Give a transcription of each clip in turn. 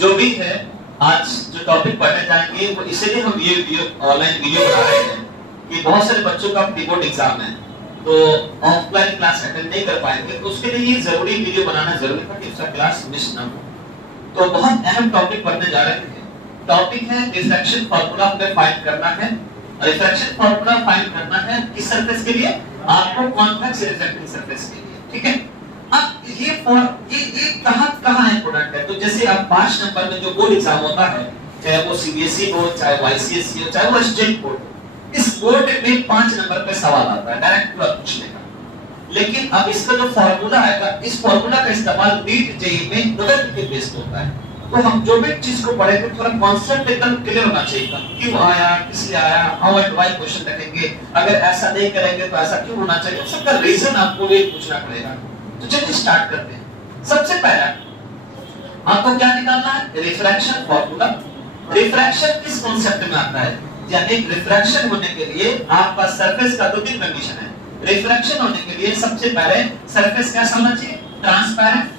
जो भी है आज जो टॉपिक पढ़ने जाएंगे वो इसलिए हम ये वीडियो ऑनलाइन वीडियो बना रहे हैं कि बहुत सारे बच्चों का प्री बोर्ड एग्जाम है तो ऑफलाइन क्लास अटेंड नहीं कर पाएंगे, तो उसके लिए ये जरूरी वीडियो बनाना जरूरी था कि उसका क्लास मिस ना हो। तो बहुत अहम टॉपिक पढ़ने जा रहे हैं। टॉपिक है रिफ्रैक्शन फार्मूला हमें फाइंड करना है। रिफ्रैक्शन फार्मूला फाइंड करना है किस सरफेस के लिए? आपको कॉन्वेक्स रिफ्रैक्टिंग सरफेस के लिए, ठीक है। अब ये कहां इंपॉर्टेंट है? तो जैसे अब 5 नंबर में जो बोर्ड एग्जाम होता है, चाहे वो सीबीएसई बोर्ड, चाहे वाईसीएसई हो, चाहे वो स्टेट बोर्ड, इस बोर्ड में 5 नंबर पे सवाल आता है डायरेक्ट पूछने का। लेकिन अब इसका जो फार्मूला आएगा, इस फार्मूला का इस्तेमाल नीट जेईई में नोवेल के बेस पे होता है। तो हम जो भी चीज को पढ़ेंगे थोड़ा कॉन्सेप्ट एकदम क्लियर होना चाहिए, क्यों आया, किस लिए आया, हाउ एंड व्हाई क्वेश्चन रखेंगे, अगर ऐसा नहीं करेंगे तो ऐसा क्यों होना चाहिए, सबका रीजन आपको ये पूछना पड़ेगा। तो चलिए स्टार्ट करते हैं। सबसे पहला आपको क्या निकालना है? Refraction formula. रिफ्रैक्शन किस कॉन्सेप्ट में आता है? यानी रिफ्रैक्शन होने के लिए आपका सरफेस का 2-3 कंडीशन है। रिफ्रैक्शन होने के लिए सबसे पहले सरफेस कैसा होना चाहिए? ट्रांसपेरेंट।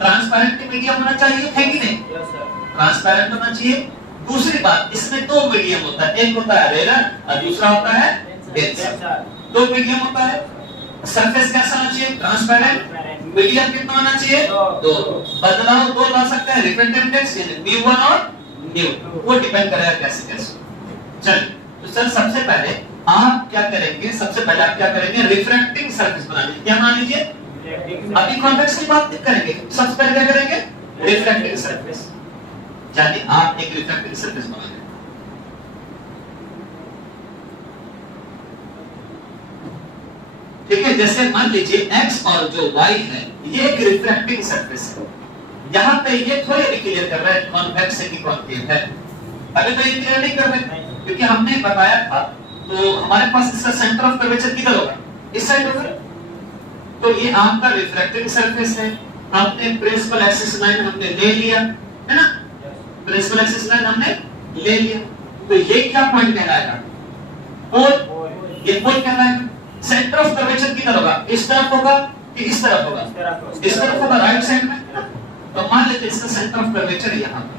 ट्रांसपेरेंट मीडियम होना चाहिए, है कि नहीं? ट्रांसपेरेंट होना चाहिए। दूसरी बात, इसमें 2 मीडियम होता है, एक होता है रेयर और दूसरा होता है डेंसर। 2 मीडियम होता है। सरफेस कैसा होना चाहिए? ट्रांसपेरेंट। मीडियम कितना होना चाहिए? 2। बदलाव 2 ला सकते हैं, रिफ्रैक्टिव इंडेक्स μ1 और μ2, वो डिपेंड करेगा कैसे कैसे। चलिए, तो सर सबसे पहले आप क्या करेंगे? सबसे पहले आप क्या करेंगे? रिफ्रैक्टिंग सरफेस बना लीजिए। क्या बना लीजिए? अभी कॉन्वेक्स की बात करेंगे। सबसे पहले क्या करेंगे? Refracting surface. यानी आप एक रिफ्रैक्टिंग सरफेस बनाएंगे। ठीक है, जैसे मान लीजिए x और जो y है ये एक रिफ्रैक्टिंग सरफेस है। यहाँ पे ये थोड़ी भी क्लियर कर रहा है कॉन्वेक्स है कि कॉन्केव है। अभी तो ये क्लियर नहीं कर रहे क्योंकि हमने बताया था, तो हमारे पास इसका सेंटर ऑफ कर्वेचर किधर होगा? इस साइड होगा। तो ये आपका रिफ्रैक्टिंग सरफेस है। आपने प्रिंसिपल एक्सिस लाइन हमने ले लिया, है ना? प्रिंसिपल एक्सिस लाइन हमने ले लिया, तो ये क्या पॉइंट कहलाएगा? पोल। ये पोल कहलाएगा। सेंटर ऑफ कर्वेचर किधर होगा? इस तरफ होगा कि इस तरफ होगा? इस तरफ होगा, राइट साइड में। तो मान लेते हैं इसका सेंटर ऑफ कर्वेचर यहां पर,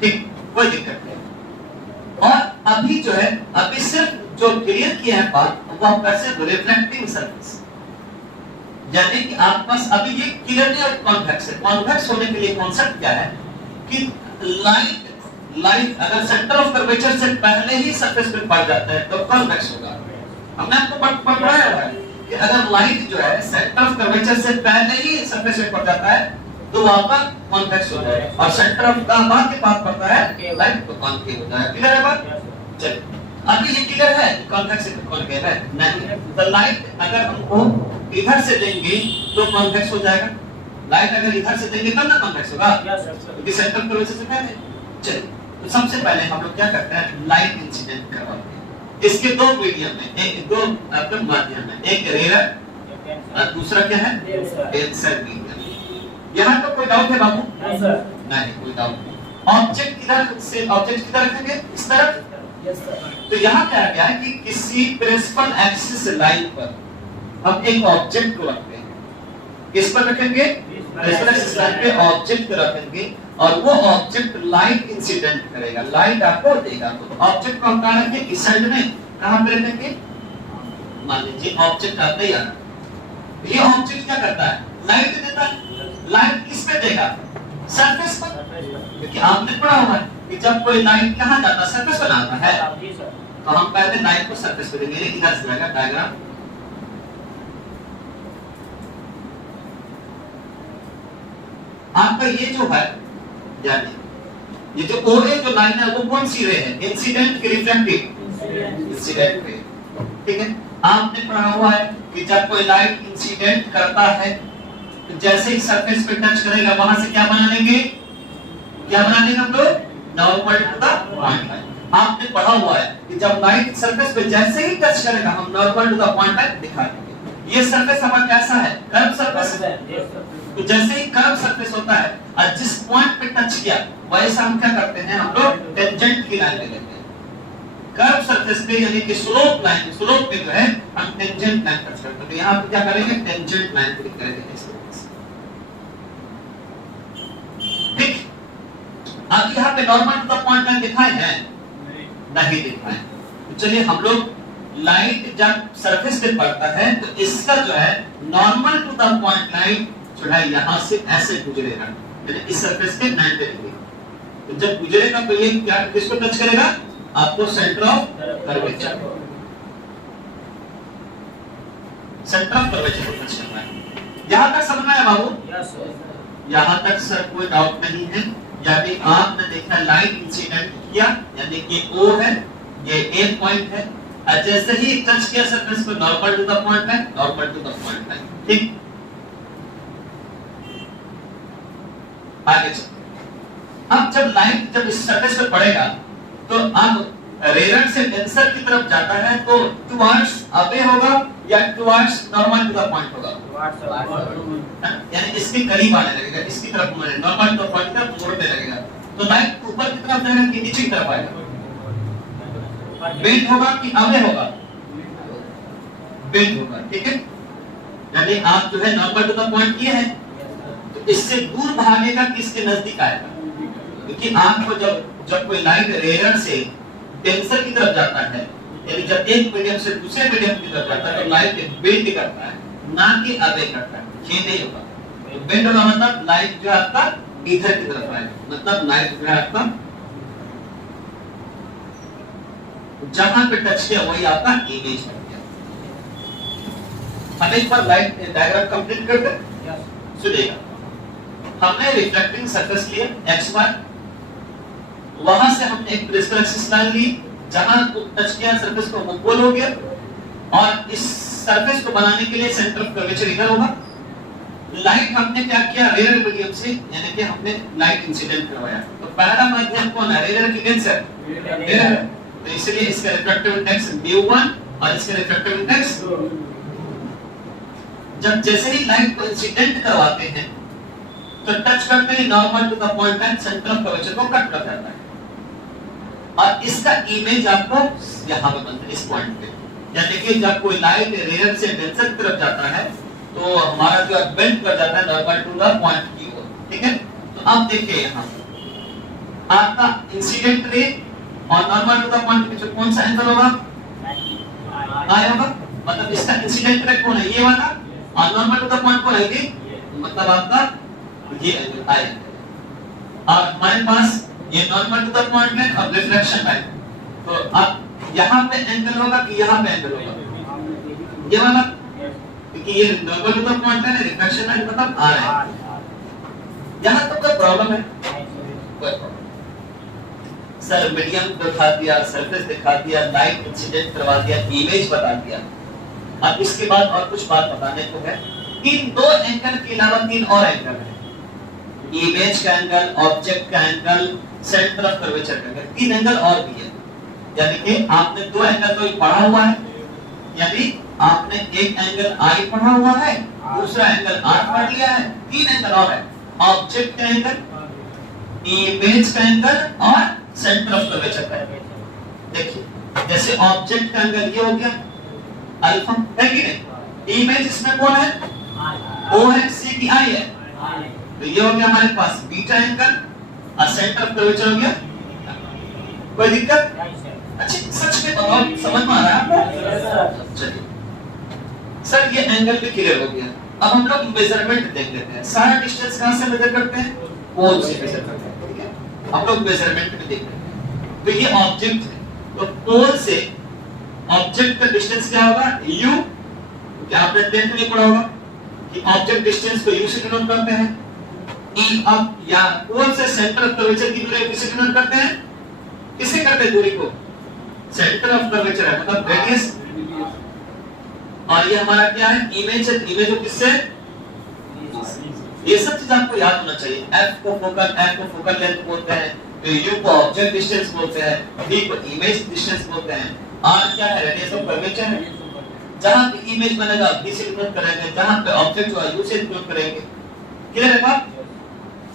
ठीक, कोई दिक्कत नहीं। और अभी जो है, अभी सिर्फ जो क्लियर किया है बात, वो आपका सिर्फ रिफ्लेक्टिंग सरफेस, यानी कि आपके पास अभी ये क्लियर नहीं है कॉन्वेक्स है। कॉन्वेक्स होने के लिए कॉन्सेप्ट क्या है कि लाइट अगर सेंटर ऑफ कर्वेचर से पहले ही सरफेस पे पड़ जाता है तो कॉन्वेक्स होगा। हमने आपको पढ़ाया है कि अगर लाइट जो है सेंटर ऑफ कर्वेचर से पहले ही सरफेस पे पड़ जाता है तो वहां पर कॉन्वेक्स होता है, और सेंटर ऑफ का बाद के पास पड़ता है लाइट तो कॉन्केव होता है। क्लियर है बात? चलिए, अभी ये क्लियर है कॉन्वेक्स से कॉन्केव है नहीं। तो लाइट अगर हमको इधर से देंगे तो कॉन्वेक्स हो जाएगा, लाइट अगर इधर से देंगे तब ना कॉन्वेक्स होगा, क्योंकि सेंटर ऑफ कर्वेचर से पहले। चलिए, तो सबसे पहले हम लोग क्या करते हैं? लाइट इंसिडेंट करवाते हैं। इसके 2 मीडियम में, एक 2 आपके माध्यम में, एक रेयर और दूसरा क्या है? Denser medium. यहाँ तो कोई डाउट है बाबू? नहीं सर। नहीं, कोई डाउट नहीं। ऑब्जेक्ट किधर से, ऑब्जेक्ट किधर रखेंगे? इस तरफ। Yes sir. तो यहाँ क्या है कि किसी प्रिंसिपल एक्सिस लाइन पर हम एक ऑब्जेक्ट को रखते हैं। किस पर रखेंगे? प्रिंसिपल एक्सिस लाइन पे ऑब्जेक्ट को रखेंगे और वो ऑब्जेक्ट लाइट इंसिडेंट करेगा, लाइट आपको देगा। तो ऑब्जेक्ट को हम कहाँ रखेंगे? इस साइड में। कहाँ पे रखेंगे? मान लीजिए ऑब्जेक्ट आता है यहाँ। ये ऑब्जेक्ट क्या करता है? लाइट देता है। लाइट किस पे देगा? सरफेस पर, क्योंकि आपने पढ़ा हुआ है कि जब कोई लाइट कहाँ जाता है? सरफेस पर आता है। तो हम पहले लाइट को सरफेस पे देंगे। इधर से जाएगा डायग्राम। आपका ये जो है, यानी ये जो OA जो लाइन है वो कौन सी रे है? इंसिडेंट की रिफ्लेक्टिव? Incident ray. ठीक है, आपने पढ़ा हुआ है कि जब कोई लाइट इंसिडेंट करता है तो जैसे ही सरफेस पे टच करेगा वहां से क्या बना लेंगे? क्या बना लेंगे हम लोग? Normal to the point line. आपने पढ़ा हुआ है कि जब लाइट सरफेस पे जैसे ही टच करेगा हम normal to the point line दिखा देंगे। ये सरफेस हमारा कैसा है? कर्व सरफेस है। तो जैसे ही कर्व सरफेस होता है और जिस पॉइंट पे टच किया वैसा हम क्या करते हैं? हम लोग टेंजेंट की लाइन ले लेते हैं। कर्व सरफेस पे यानी कि स्लोप लाइन, स्लोप पे जो है हम टेंजेंट लाइन टच करते हैं। तो यहाँ पे क्या करेंगे? टेंजेंट लाइन क्लिक करेंगे। अब यहाँ पे normal to the point line दिखाए हैं? नहीं दिखाए। तो चलिए हम लोग लाइट जब सरफेस पे पड़ता है तो इसका जो है normal to the point line जो है यहाँ से ऐसे गुजरेगा, यानी इस सरफेस के 90 डिग्री। तो जब गुजरेगा तो ये क्या किसको टच करेगा? आपको centre of curvature, centre of curvature को टच करना है। यहां तक समझ में आया बाबू? यहां तक सर कोई डाउट नहीं है। यानी आपने देखा लाइट इंसिडेंट किया, यानी कि O है, ये A पॉइंट है, और जैसे ही टच किया सरफेस को नॉर्मल टू द पॉइंट है, नॉर्मल टू द पॉइंट है। ठीक, आगे चलो। अब जब लाइट जब इस सरफेस पे पड़ेगा तो अब रेयर से डेंसर की तरफ जाता है तो टुवर्ड्स अवे होगा या towards normal to the point होगा? यानी इसके करीब आने लगेगा, इसकी तरफ मुड़े, नॉर्मल टू द पॉइंट की तरफ मुड़ने लगेगा। तो लाइट ऊपर की तरफ जाएगा कि नीचे की तरफ आएगा? बेंड होगा कि अवे होगा? बेंड होगा। ठीक है, यानी आप जो है नॉर्मल टू द पॉइंट किए हैं तो इससे दूर भागेगा कि इसके नजदीक आएगा। क्योंकि आपको जब कोई लाइट रेयर से डेंसर की तरफ जाता है, यानी जब एक मीडियम से दूसरे मीडियम की तरफ जाता है तो लाइट बेंड करता है, ना कि अवे करता है। ये नहीं होगा। तो बेंड होगा मतलब लाइट जो है आपका इधर की तरफ आएगा, मतलब लाइट जो है आपका जहां पे टच किया वही आपका इमेज बन गया। हम एक बार लाइट डायग्राम कंप्लीट कर दें। सुनिएगा, हमने रिफ्लेक्टिंग सरफेस लिया x1, वहां से हमने एक प्रिंसिपल एक्सिस लाइन ली, जहां को टच किया सरफेस को वो गोल हो गया, और इस सरफेस को बनाने के लिए सेंटर ऑफ कर्वेचर इधर होगा। लाइट हमने क्या किया? रेयर मीडियम से, यानी कि हमने लाइट इंसिडेंट करवाया। तो पहला माध्यम कौन है? रेयर की डेंसर, रेयर। तो इसलिए इसका रिफ्रैक्टिव इंडेक्स mu1 और इसका रिफ्रैक्टिव इंडेक्स। जब जैसे ही लाइट को इंसिडेंट करवाते हैं तो टच करते ही normal to the point and centre of curvature को कट कर जाता है, और इसका इमेज आपको यहां पे बनता है इस पॉइंट पे। यानी कि जब कोई लाइट रेयर से डेंसर की तरफ जाता है तो हमारा जो बेंड कर जाता है नॉर्मल टू द पॉइंट की ओर। ठीक है, तो अब देखिए यहां आपका इंसिडेंट रे और नॉर्मल टू द पॉइंट के बीच कौन सा एंगल होगा? आई होगा। मतलब इसका इंसिडेंट रे कौन है? ये वाला। और नॉर्मल टू द पॉइंट कौन है? ये। मतलब आपका ये एंगल आई है। और हमारे पास ये नॉर्मल टू द पॉइंट है और रिफ्लेक्शन लाइन। तो अब यहां पे एंगल होगा कि यहां पे एंगल होगा? ये वाला, क्योंकि ये नॉर्मल टू द पॉइंट है, रिफ्लेक्शन लाइन मतलब आ रहा है। यहां तक कोई प्रॉब्लम है? कोई प्रॉब्लम। सर मीडियम दिखा दिया, सरफेस दिखा दिया, लाइट इंसिडेंट करवा दिया, इमेज बता दिया। अब इसके बाद और कुछ बात बताने को है। इन दो एंगल के अलावा तीन और एंगल है। इमेज का एंगल, ऑब्जेक्ट का एंगल, सेंटर ऑफ कर्वेचर का एंगल, तीन एंगल और भी है। यानी कि आपने दो एंगल तो पढ़ा हुआ है, यानी आपने एक एंगल आई पढ़ा हुआ है, दूसरा एंगल आर पढ़ लिया है, तीन एंगल और है। ऑब्जेक्ट का एंगल, इमेज का एंगल और सेंटर ऑफ कर्वेचर का एंगल। देखिए जैसे ऑब्जेक्ट का एंगल ये हो गया अल्फा, है कि नहीं? इमेज इसमें कौन है? ओ है, सी की आई है। तो ये हो गया हमारे पास बीटा एंगल, और सेंटर ऑफ कर्वेचर हो गया। कोई दिक्कत? अच्छा सच में बताओ, समझ में आ रहा है आपको? चलिए सर ये एंगल भी क्लियर हो गया। अब हम लोग मेजरमेंट देख लेते हैं। सारा डिस्टेंस कहां से मेजर करते हैं? पोल से मेजर करते हैं। ठीक है, हम लोग मेजरमेंट में देख लेते हैं। तो ये ऑब्जेक्ट है, तो पोल से ऑब्जेक्ट का डिस्टेंस क्या होगा? u। क्या आपने 10th में पढ़ा होगा कि ऑब्जेक्ट डिस्टेंस को u से डिनोट करते हैं। e अब या पोल से सेंटर ऑफ कर्वेचर की दूरी किससे डिनोट करते हैं? किससे करते हैं दूरी को? सेंटर ऑफ कर्वेचर है, मतलब रेडियस। और ये हमारा क्या है? इमेज है। इमेज को किससे? ये सब चीज आपको याद होना चाहिए। f को फोकल लेंथ बोलते हैं, फिर u को ऑब्जेक्ट डिस्टेंस बोलते हैं, d को इमेज डिस्टेंस बोलते हैं, r क्या है? रेडियस ऑफ कर्वेचर है। जहां पे इमेज बनेगा d से डिनोट करेंगे, जहां पे ऑब्जेक्ट होगा u से डिनोट करेंगे। क्लियर है बात?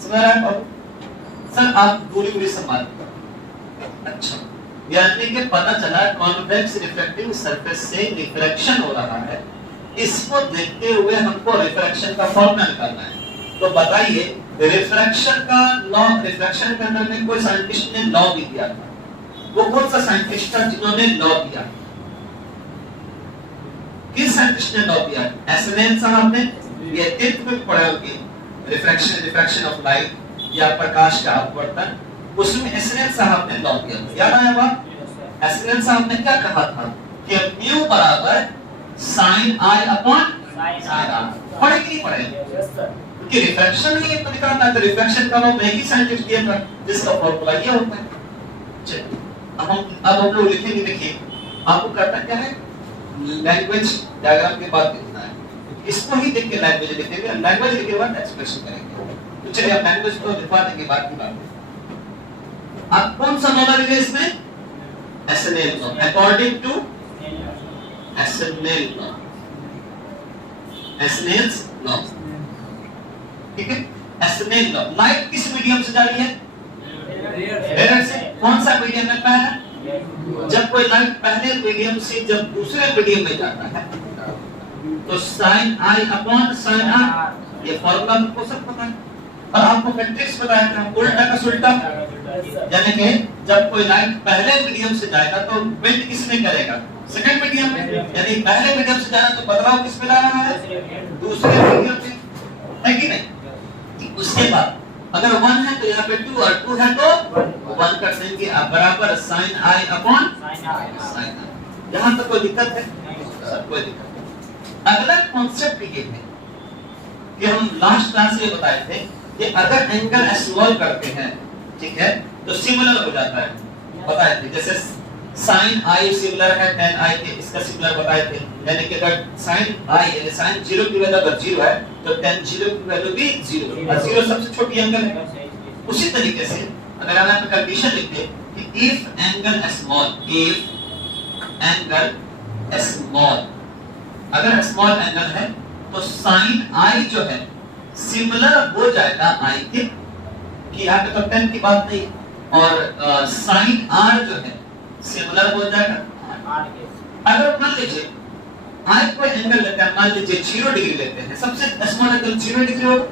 समझ रहा है आप? सर आप दूरी संभाल। अच्छा, यानी कि पता चला कॉन्वेक्स रिफ्लेक्टिंग सरफेस से रिफ्रैक्शन हो रहा है। इसको देखते हुए हमको रिफ्रैक्शन का फॉर्मूला निकालना है। तो बताइए रिफ्रैक्शन का लॉ, रिफ्रैक्शन के अंदर में कोई साइंटिस्ट ने लॉ भी दिया था। वो कौन सा साइंटिस्ट था जिन्होंने लॉ दिया? किस साइंटिस्ट ने लॉ दिया? एसनेल साहब ने। ये 10th में पढ़े होंगे, रिफ्रैक्शन ऑफ लाइट या प्रकाश का अपवर्तन, उसमें एसनेल साहब ने लॉ दिया था। याद आया बात? एसनेल साहब ने क्या कहा था कि म्यू बराबर sin i upon sin r। पढ़े कि नहीं पढ़े? क्योंकि रिफ्रैक्शन ही तो निकालना है, तो रिफ्रैक्शन का लॉ एक ही साइंटिस्ट दिया था जिसका फॉर्मूला ये होता है। चलिए अब हम लोग लिखेंगे। देखिए आपको करना क्या है, लैंग्वेज डायग्राम के बाद लिखना है, इसको ही देख के लैंग्वेज लिखेंगे, लैंग्वेज लिखने के बाद एक्सप्रेशन करेंगे। तो चलिए आप लैंग्वेज को लिखवा देंगे बाद की बात। अब कौन सा लॉ लगेगा इसमें? Snell law, according to Snell law, Snell's law. ठीक है, एसनेल लॉ। लाइट किस मीडियम से जा रही है? मिरर से। कौन सा मीडियम है? पहला। जब कोई लाइट पहले मीडियम से जब दूसरे मीडियम में जाता है तो sin i upon sin r, ये फॉर्मूला आपको सब पता है। और आपको मैट्रिक्स बताया था उल्टा का सुल्टा, यानी कि जब कोई लाइट पहले मीडियम से जाएगा तो बेंड किसमें करेगा? सेकंड मीडियम में। यानी पहले मीडियम से जाना तो बदलाव किस में ला रहा है? दूसरे मीडियम में, है कि नहीं? उसके बाद अगर 1 है तो यहाँ पे 2 और 2 है तो 1 कर देंगे बराबर sin i upon sin r। यहाँ तक कोई दिक्कत है? सब कोई दिक्कत नहीं। अगला कॉन्सेप्ट ये है कि हम लास्ट क्लास में बताए थे कि अगर एंगल स्मॉल करते हैं, ठीक है, तो सिमिलर हो जाता है। बताए थे जैसे sin i सिमिलर है tan i के, इसका सिमिलर बताए थे। यानी कि अगर sin i यानी sin 0 की वैल्यू अगर 0 है तो tan 0 की वैल्यू भी 0 और 0 सबसे छोटी एंगल है। उसी तरीके से अगर हम यहाँ पे कंडीशन लिखते कि if angle small, if angle small, अगर स्मॉल एंगल है तो sin i जो है सिमिलर हो जाएगा i के, कि यहाँ पे तो tan की बात नहीं, और sin r जो है सिमिलर हो जाएगा r के। अगर मान लीजिए i कोई एंगल लेते हैं, मान लीजिए 0 डिग्री लेते हैं, सबसे स्मॉल एंगल 0 डिग्री होगा।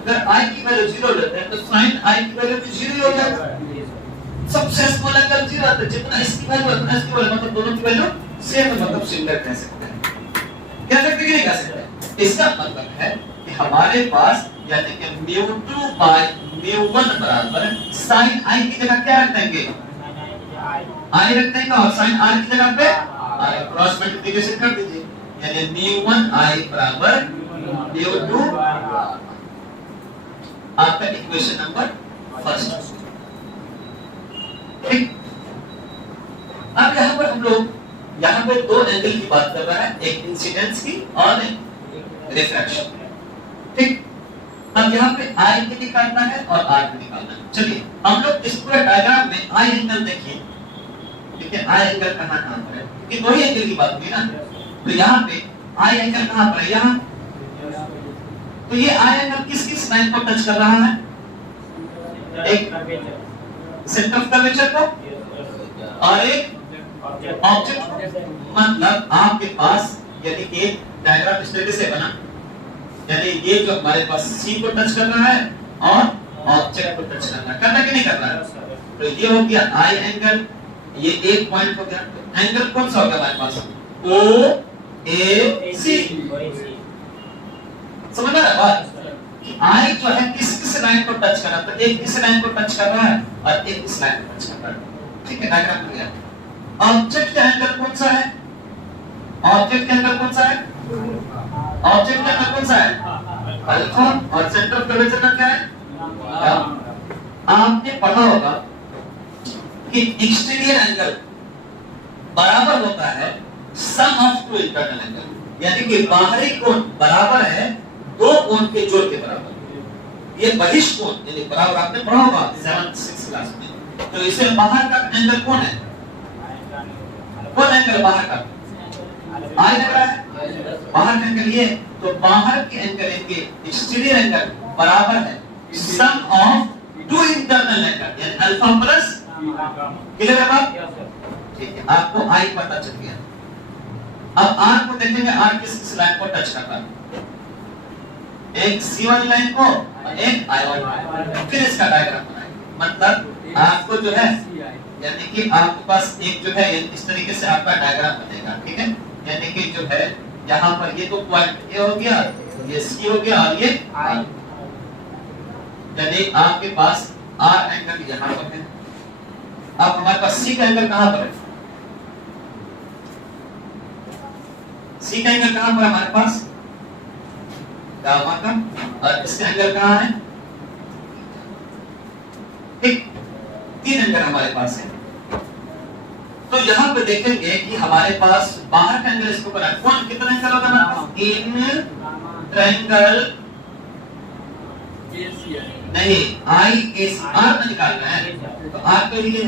अगर i की वैल्यू 0 लेते हैं तो sin i की वैल्यू भी 0 हो जाएगा। सबसे स्मॉल एंगल 0 आता है, जितना इसकी वैल्यू उतना इसकी वैल्यू, मतलब दोनों की वैल्यू सेम है, मतलब सिमिलर कह सकते हैं। क्या सकते कि नहीं कह सकते? इसका मतलब है कि हमारे पास यानी कि μ2 बाय μ1 बराबर sin i की जगह क्या रख देंगे? i रख देंगे, और sin r की जगह पे r क्रॉस मल्टीप्लिकेशन कर दीजिए, यानी μ1 i बराबर μ2 आपका इक्वेशन नंबर फर्स्ट। ठीक, अब यहाँ पर हम लोग यहाँ पे दो एंगल की बात कर रहे हैं, एक इंसिडेंस की और एक रिफ्रैक्शन। ठीक, अब यहाँ पे I भी निकालना है और R भी निकालना है। चलिए हम लोग इस पूरे डायग्राम में I एंगल देखिए, ठीक है, I एंगल कहाँ पर है? कि दो ही एंगल की बात हुई ना, तो यहाँ पे I एंगल कहाँ पर है? यहाँ। तो ये I एंगल किस किस लाइन को टच कर रहा है? एक सेंटर ऑफ कर्वेचर को और एक ऑब्जेक्ट। मतलब आपके पास यानी कि डायग्राम इस तरीके से बना, यानी ये जो हमारे पास C को टच कर रहा है और ऑब्जेक्ट को टच करना है, करना कि नहीं करना है? तो ये हो गया I एंगल, ये एक पॉइंट हो गया। तो एंगल कौन सा हो गया हमारे पास? OAC। समझ रहे हैं बात? I जो है किस किस लाइन को टच कर रहा है? तो एक इस लाइन को टच कर रहा है और एक इस लाइन को टच कर रहा है। ठीक है, डायग्राम हो गया। ऑब्जेक्ट का एंगल कौन सा है? ऑब्जेक्ट का एंगल कौन सा है? ऑब्जेक्ट का एंगल कौन सा है? अल्फा, और सेंटर ऑफ कर्वेचर का क्या है? आपने पढ़ा होगा कि एक्सटीरियर एंगल बराबर होता है सम ऑफ टू इंटरनल एंगल, यानी कि बाहरी कोण बराबर है दो कोण के जोड़ के बराबर। ये बहिष्ठ कोण यानी बराबर आपने पढ़ा होगा 7th क्लास में। तो इसे बाहर का एंगल कौन है? कौन एंगल बाहर का? I लग रहा है बाहर का एंगल ये, तो बाहर के एंगल के एक्सटीरियर एंगल बराबर है सम ऑफ टू इंटरनल एंगल, यानी अल्फा प्लस। क्लियर है बात? ठीक है, आपको I पता चल गया। अब R को देखेंगे, R किस किस लाइन को टच करता है? एक C1 लाइन को और एक I1, फिर इसका डायग्राम बनाएंगे। मतलब आपको जो है यानी कि आपके पास एक जो है इस तरीके से आपका डायग्राम बनेगा, ठीक है। यानी कि जो है यहाँ पर ये तो पॉइंट ए हो गया, ये C हो गया और ये I, यानी आपके पास R एंगल यहाँ पर है। अब हमारे पास C का एंगल कहाँ पर है? C का एंगल कहाँ पर है हमारे पास? गामा का, और इसका एंगल कहाँ है? ठीक, 3 एंगल हमारे पास है। तो यहाँ पे देखेंगे कि हमारे पास बाहर का एंगल इसको बना कौन कितना एंगल होगा हमारे पास? इन ट्रायंगल नहीं IAC R में निकालना है, तो R के लिए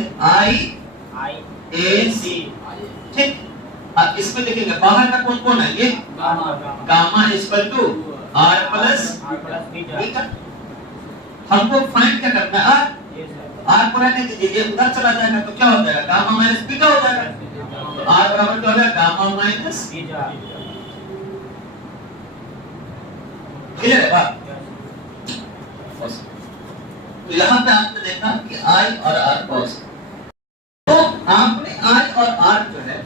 IAC, ठीक। अब इसमें देखेंगे बाहर का कौन कौन है? ये gamma equal to R plus beta. हमको फाइंड क्या करना है? R को रहने दीजिए, ये उधर चला जाएगा तो क्या हो जाएगा? गामा माइनस बीटा हो जाएगा। तो R बराबर क्या हो जाएगा? Gamma minus beta. क्लियर है बात? तो यहाँ पे आपने देखा कि I और R cos, तो आपने I और R जो है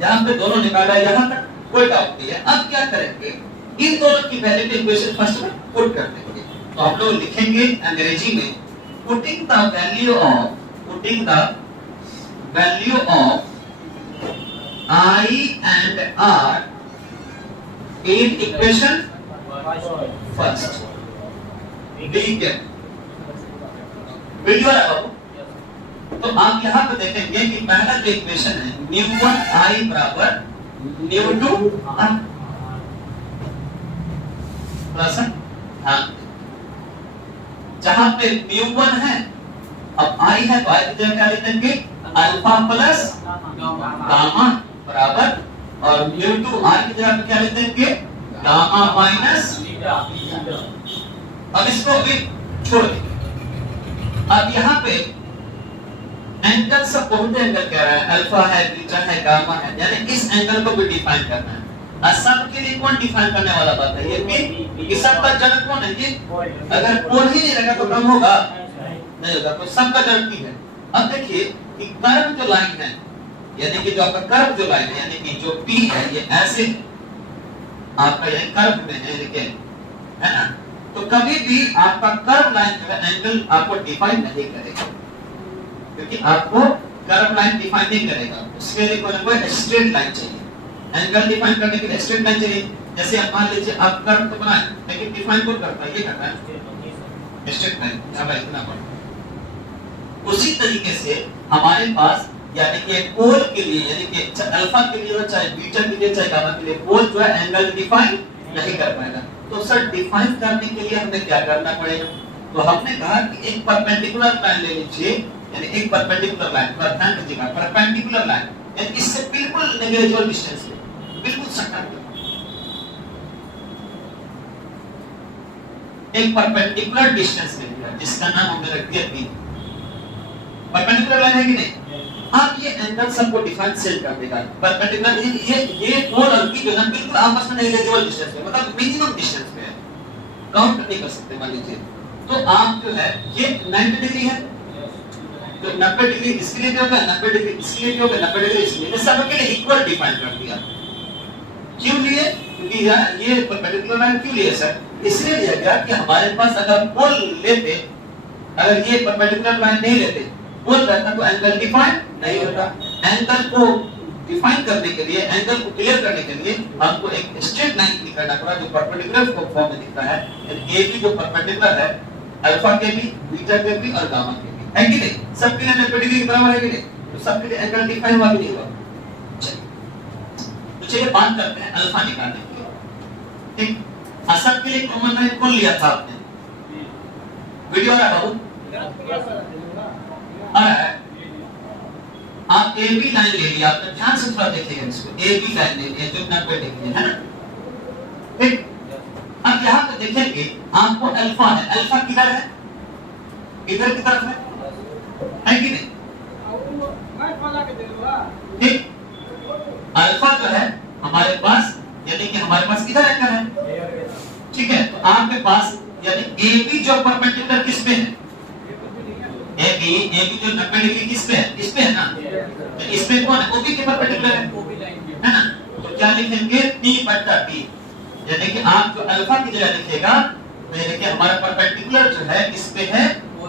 यहाँ पे दोनों निकाला, यहाँ तक कोई डाउट नहीं है। अब क्या करेंगे? इन दोनों की वैल्यू इक्वेशन फर्स्ट में पुट कर देंगे। तो हम लोग लिखेंगे अंग्रेजी में putting the value of I and R in equation first। ठीक है, वीडियो है बाबू। तो आप यहाँ पे देखेंगे कि पहला जो इक्वेशन है μ1 I बराबर μ2 R प्लस जहां पे μ1 है, अब I है तो I की जगह क्या लिखेंगे? अल्फा प्लस गामा बराबर, और μ2 R की जगह पे क्या लिखेंगे? Gamma minus beta. अब इसको भी छोड़ देंगे। अब यहाँ पे एंगल सब बहुत एंगल कह रहा है, अल्फा है, बीटा है, गामा है, यानी इस एंगल को भी डिफाइन करना है। और सब के लिए कौन डिफाइन करने वाला बात है? ये कि सबका जनक कौन है? ये अगर पोल ही नहीं रहेगा तो कम होगा नहीं होगा, तो सबका जनक ही है। अब देखिए कि कर्व जो लाइन है, यानी कि जो आपका कर्व जो लाइन है, यानी कि जो P है, ये ऐसे आपका ये कर्व में है, देखिए है ना। तो कभी भी आपका कर्व लाइन जो है एंगल आपको डिफाइन नहीं करेगा, क्योंकि आपको कर्व लाइन डिफाइन नहीं करेगा। उसके लिए कोई ना कोई स्ट्रेट लाइन चाहिए। एंगल डिफाइन करने के लिए स्ट्रेट लाइन चाहिए। जैसे आप मान लीजिए आप कर्व तो बनाए, लेकिन डिफाइन कौन करता है? ये करता है स्ट्रेट लाइन, ज्यादा इतना बड़ा। उसी तरीके से हमारे पास यानी कि पोल के लिए, यानी कि अल्फा के लिए चाहे बीटा के लिए चाहे गामा के लिए, पोल जो है एंगल डिफाइन नहीं कर पाएगा। तो सर डिफाइन करने के लिए हमें क्या करना पड़ेगा? तो हमने कहा कि एक परपेंडिकुलर लाइन ले लीजिए, यानी एक परपेंडिकुलर लाइन, ध्यान दीजिएगा परपेंडिकुलर लाइन, यानी इससे बिल्कुल नेग्लिजिबल डिस्टेंस पे, बिल्कुल सटा एक परपेंडिकुलर डिस्टेंस ले लिया, जिसका नाम हमने रख दिया P। परपेंडिकुलर लाइन है कि नहीं? अब ये एंगल सबको डिफाइन सेट कर देगा। परपेंडिकुलर ये पोल और P जो है बिल्कुल आपस में नेग्लिजिबल डिस्टेंस पे, मतलब मिनिमम डिस्टेंस पे है, काउंट नहीं कर सकते मान लीजिए। तो आप जो है ये 90 डिग्री है, तो 90 डिग्री इसके लिए भी होगा, 90 डिग्री इसके लिए भी होगा, 90 डिग्री इसके लिए, सबके लिए इक्वल डिफाइन कर दिया। क्यों लिए? क्योंकि ये परपेंडिकुलर लाइन क्यों लिए सर? इसलिए लिया गया कि हमारे पास अगर पोल लेते, अगर ये परपेंडिकुलर लाइन नहीं लेते, पोल रहता तो एंगल डिफाइन नहीं होता। एंगल को डिफाइन करने के लिए, एंगल को क्लियर करने के लिए हमको एक स्ट्रेट लाइन निकालना पड़ा जो परपेंडिकुलर फॉर्म में दिखता है। ए बी जो परपेंडिकुलर है, अल्फा के भी, बीटा के भी और गामा के भी, है कि नहीं? सबके लिए 90 डिग्री बराबर है कि नहीं? तो सबके लिए एंगल डिफाइन हुआ कि नहीं हुआ? तो चलिए बात करते हैं अल्फा निकालने की। ठीक, सब के लिए कॉमन लाइन कौन लिया था आपने? वीडियो आ रहा है बाबू? आप ए बी लाइन ले लिया, आपने ध्यान से थोड़ा देखिएगा इसको, ए बी लाइन ले लिया जो 90 डिग्री है ना। ठीक, अब यहाँ पे देखेंगे आपको अल्फा है, अल्फा किधर है? इधर की तरफ है कि नहीं? ठीक, अल्फा जो है हमारे पास, यानी कि हमारे पास किधर एंगल है, ठीक है। तो आपके पास यानी AB जो परपेंडिकुलर किस पे है, AB जो 90 डिग्री किस पे है, इस पे है ना, तो इस पे कौन है, OB के परपेंडिकुलर है ना, तो क्या लिखेंगे P बटा P, यानी कि आप जो अल्फा की जगह लिखेगा तो यानी कि हमारा परपेंडिकुलर जो है इस पे है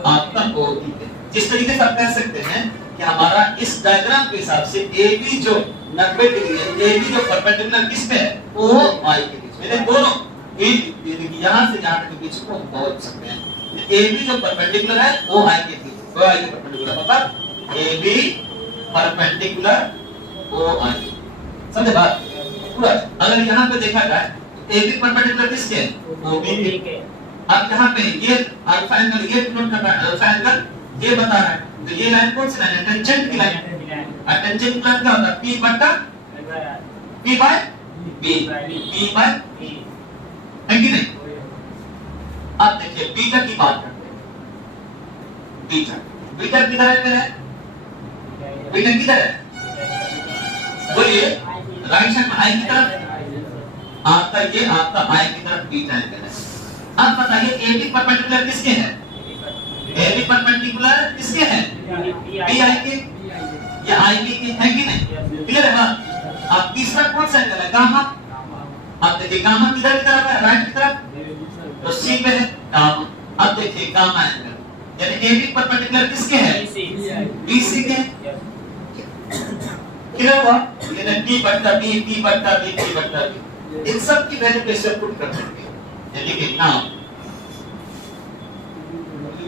आपका OB पे। जिस तरीके से आप कह सकते हैं कि हमारा इस डायग्राम के हिसाब से AB जो 90 डिग्री है, AB जो परपेंडिकुलर किस पे है, OI के बीच में, दोनों यहां से यहां तक के बीच को हम बोल सकते हैं AB जो परपेंडिकुलर है OI के बीच, OI के परपेंडिकुलर मतलब AB परपेंडिकुलर OI, समझे बात पूरा। अगर यहां पे देखा जाए तो AB परपेंडिकुलर किसके है, OB के। अब यहां पे ये अल्फा एंगल ये नोट कर रहा है, अल्फा एंगल ये बता रहा है, तो ये लाइन कौन सी लाइन है, टेंजेंट की लाइन। टेंजेंट की लाइन क्या होता है, P बटा P by B, P by B है कि नहीं। अब देखिए बीटा की बात करते हैं, बीटा किधर है मेरा, बीटा किधर है, बोलिए राइट साइड में आई की तरफ, आपका ये आपका आई की तरफ बीटा एंगल है। अब बताइए AB परपेंडिकुलर किसके है, AB परपेंडिकुलर किसके है, BI के या IB के, है कि नहीं, क्लियर है बात। अब तीसरा कौन सा एंगल है, गामा। अब देखिए गामा किधर की तरफ है, राइट की तरफ, तो C पे है गामा। अब देखिए गामा एंगल यानी AB परपेंडिकुलर किसके है, BC के, क्लियर हुआ। यानी P बटा B, P बटा B, P बटा B, इन सब की वैल्यू कैसे पुट कर सकते हैं, यानी कि नाउ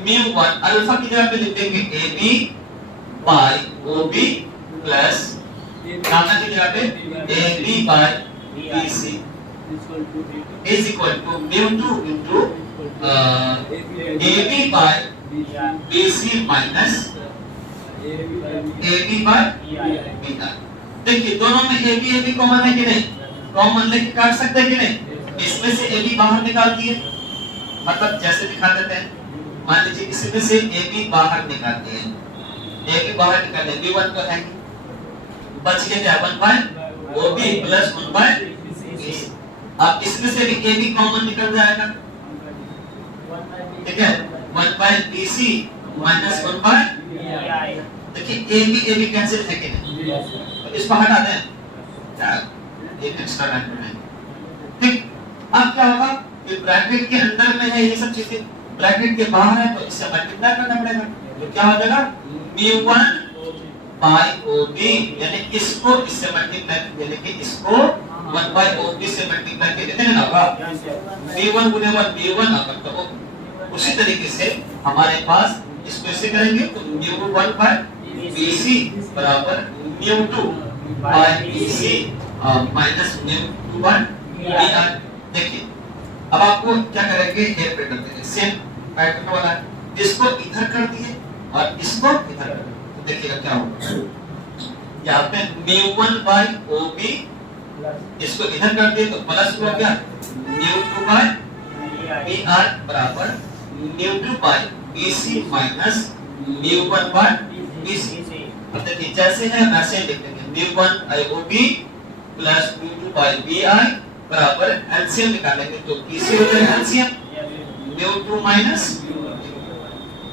μ1 अल्फा की जगह पे लिख देंगे AB by OB plus gamma की जगह पे AB by BC is equal to μ2 into AB by BC minus AB by BI। देखिए दोनों में AB कॉमन है कि नहीं, कॉमन लेके काट सकते हैं कि नहीं, इसमें से AB बाहर निकाल दिए, मतलब जैसे दिखा देते हैं, मान लीजिए इसमें से AB बाहर निकालते हैं, AB बाहर निकालते हैं, B1 तो है बच गया क्या, 1 by OB plus 1 by BC। अब इसमें से भी AB कॉमन निकल जाएगा, ठीक है, 1 by BC minus 1 by BI। देखिए AB कैंसिल है कि नहीं, तो इसको हटा दें, एक एक्स्ट्रा लाइन बनाएंगे, ठीक। अब क्या होगा कि ब्रैकेट के अंदर में है ये सब चीजें, ब्रैकेट के बाहर है तो इससे मल्टीप्लाई करना पड़ेगा, तो क्या हो जाएगा μ1 बाय OB, यानी इसको इससे मल्टीप्लाई, यानी कि इसको 1 बाय OB से मल्टीप्लाई करके कितने ना होगा, b1 गुने 1 b1 आकर, तो उसी तरीके से हमारे पास इसको ऐसे करेंगे तो μ1 बाय BC बराबर μ2 by BC minus μ2 by BI। देखिए अब आपको क्या करेंगे, हेयर पे करते हैं, सेम पैटर्न वाला है, इसको इधर कर दिए और इसको इधर कर दिए, तो देखिएगा क्या होगा, यहाँ पे μ1 बाय OB, इसको इधर कर दिए तो प्लस हो गया μ2 बाय BI बराबर μ2 by BC minus μ1 by BC। अब देखिए जैसे है वैसे ही लिख देंगे, μ1 by OB plus μ2 by BI बराबर एलसीएम निकालेंगे तो BC हो जाएगा एलसीएम μ2 माइनस।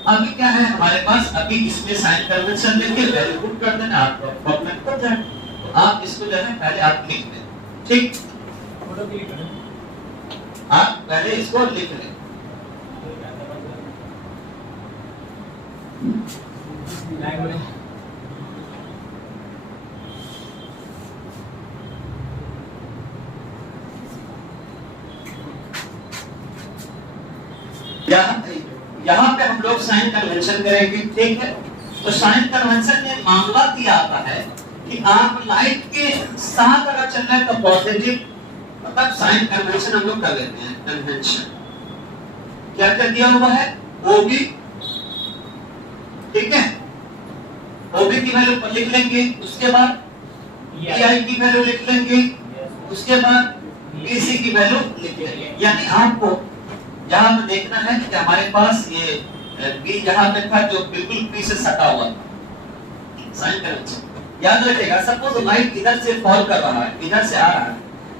अभी क्या है हमारे पास, अभी इसमें साइन कन्वेंशन लेके वैल्यू पुट कर देना, आपका फॉर्मूला बन जाए, तो आप इसको जो है पहले आप लिख लें, ठीक, आप पहले इसको लिख लें। यहाँ पे हम लोग साइन कन्वेंशन करेंगे, ठीक है। तो साइन कन्वेंशन में मामला दिया आता है कि आप लाइट के साथ अगर चल रहे हैं तो पॉजिटिव, मतलब साइन कन्वेंशन हम लोग कर लेते हैं। कन्वेंशन क्या क्या दिया हुआ है, OB, ठीक है, OB की वैल्यू लिख लेंगे, उसके बाद BI की वैल्यू लिख लेंगे, उसके बाद BC की वैल्यू लिख लेंगे। यानी आपको यहाँ पे देखना है कि हमारे पास ये B यहाँ पे था जो बिल्कुल P से सटा हुआ था, साइन कन्वेंशन याद रखिएगा। सपोज लाइट इधर से फॉल कर रहा है, इधर से आ रहा है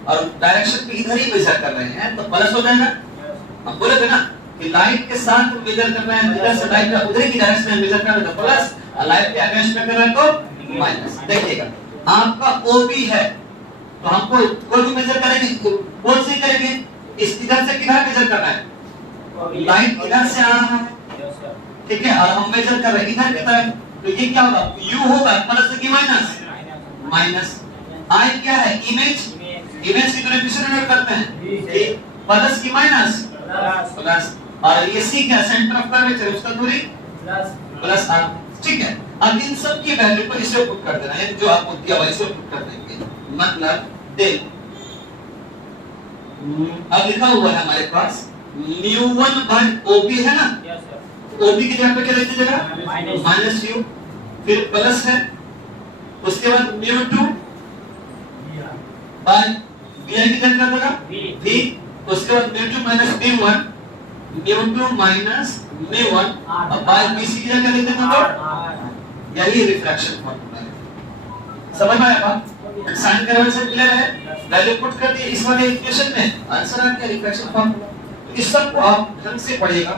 और डायरेक्शन पे इधर ही मेजर कर रहे हैं तो प्लस हो जाएगा, हम बोले थे ना कि लाइट के साथ मेजर करना है, इधर से लाइट का उधर की डायरेक्शन में मेजर करना है तो प्लस, और लाइट के अगेंस्ट में करना है तो माइनस। देखिएगा आपका OB है तो हमको कोई भी मेजर करेंगे, कौन सी करेंगे, इस इधर से किधर मेजर करना है, लाइट इधर से आ रहा है, ठीक है, और हम मेजर कर रहे हैं इधर की तरफ, तो ये क्या होगा, U होगा प्लस की माइनस, माइनस I क्या है, इमेज, इमेज की कोएफिशिएंट नोट करते हैं, प्लस की माइनस प्लस, और ये C क्या, सेंटर ऑफ कर्वेचर, उसका दूरी प्लस R, ठीक है। अब इन सब की वैल्यू को इसे पुट कर देना है, जो आपको दिया हुआ इसे पुट कर देंगे, मतलब देख अब लिखा हुआ है हमारे पास μ1 by OB है ना, OB की जगह पे क्या लिख दीजिएगा, माइनस U, फिर प्लस है, उसके बाद μ2 by BI की जगह कर देगा V, उसके बाद μ2 minus μ1, μ2 minus μ1 और by BC की जगह लिख देगा, यही रिफ्रैक्शन फॉर्मूला है। समझ में आया बात, साइन करने से क्लियर है, वैल्यू पुट कर दी इस वाले इक्वेशन में, आंसर आ गया रिफ्रैक्शन फॉर्मूला। इस सब को आप ढंग से पढ़िएगा।